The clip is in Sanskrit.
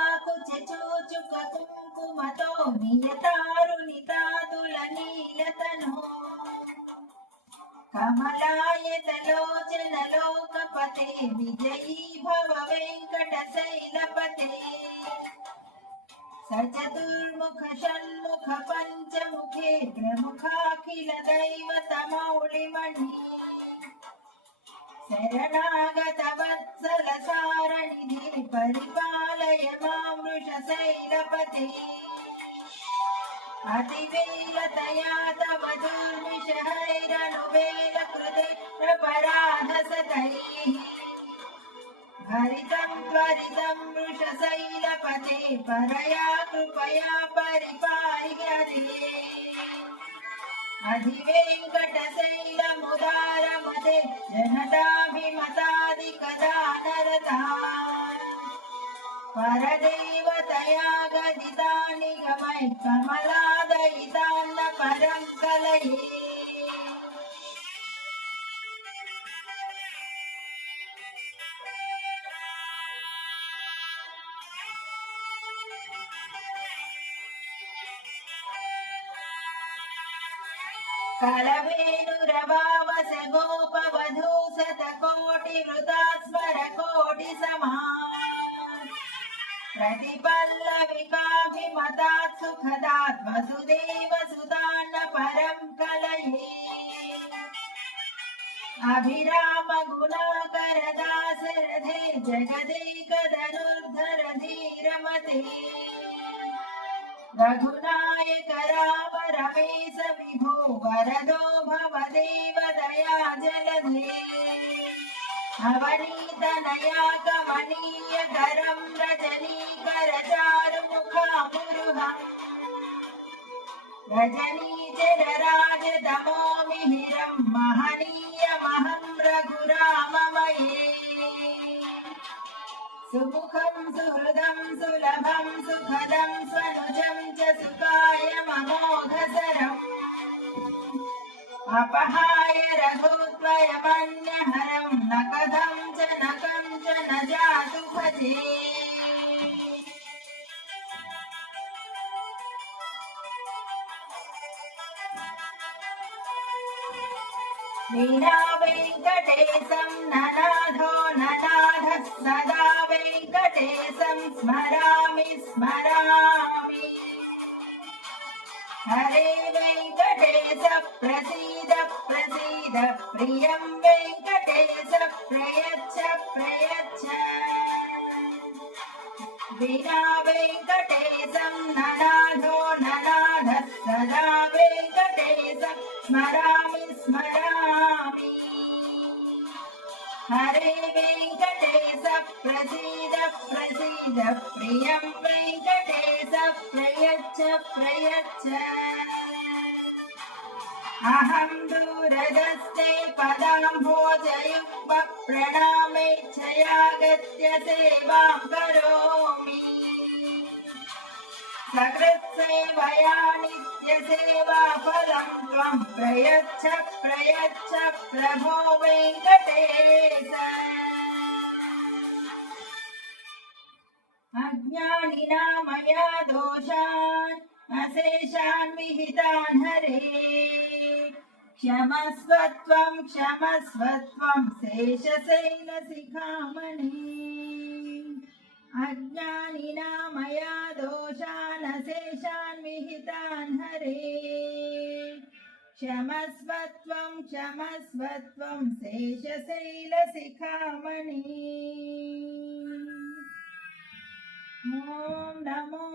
కమలాకుచూచుక కుంకుమతో నియతారుణితాతులనీలతనో కమలాయతలోచనలోకపతే విజయీ భవ వెంకటశైలపతే సచతుర్ముఖ షణ్ముఖ పంచముఖే ప్రముఖాఖిల దైవతమౌళిమణి శరణాగత వత్సల సారణిధి పరిపాలయ మాం వృషశైలపతే అతివేలతయా తవ దుర్విషహైరనువేల కృతే ప్రపరాధసతైః హరితం త్వరితం వృషశైలపతే పరయా కృపయా పరిపాహి హరే అధివేంకటశైలముదారమతే జనతాభిమతాదికదానరతా పరదేవతయా గదితాని గమై కమలాదయితాన్న పరం కలయే కలవేణురవావస గోపవధూ శతకోటి వృతా స్మర కోటి సమా प्रतिपल्लविकाभिमतात् सुखदात् वसुदेव सुतान्न परं कलये अभिराम गुणाकर दासरथे जगदेकधनुर्धर धीरमते रघुनायक राम रमेश विभो वरदो भवदेव दया जलधे अवनीतनया कमनीय करं रजनीकर चारुमुखामुरुहम् रजनीचर राजतमो मिहिरं महनीयमहं रघुराममये सुमुखं सुहृदं सुलभं सुखदं स्वनुजं च सुखायममोघसरम् अपहाय रघुत्वयमन्यहरं न कथं च न कञ्चन जातु भजे वीणा वेङ्कटेशं ननाथो ननाथः सदा वेङ्कटेशं स्मरामि स्मरामि हरे वेङ्कटेश प्रसीद प्रसीद प्रियं वेङ्कटेश प्रयच्छ प्रयच्छ विना वेङ्कटेशं ननाथो ननाथः सदा वेङ्कटेश स्मरामि स्मरामि हरे वेङ्कटेश प्रसीद प्रसीद प्रियं वेङ्कटेश प्रयच्छ प्रयच्छ अहं दूरदस्ते पदाम्भोजयुग्म प्रणामेच्छयागत्य सेवां करोमि सकृत्सेवया नित्यसेवाफलं त्वं प्रयच्छ प्रयच्छ प्रभो वेङ्कटेश अज्ञानिना मया दोषान् अशेषान् विहितान् हरे क्षमस्व त्वं शेषशैलशिखामणे अज्ञानिना मया दोषान् अशेषान् विहितान् हरे क्षमस्व त्वं शेषशैलशिखामणे ॐ नमो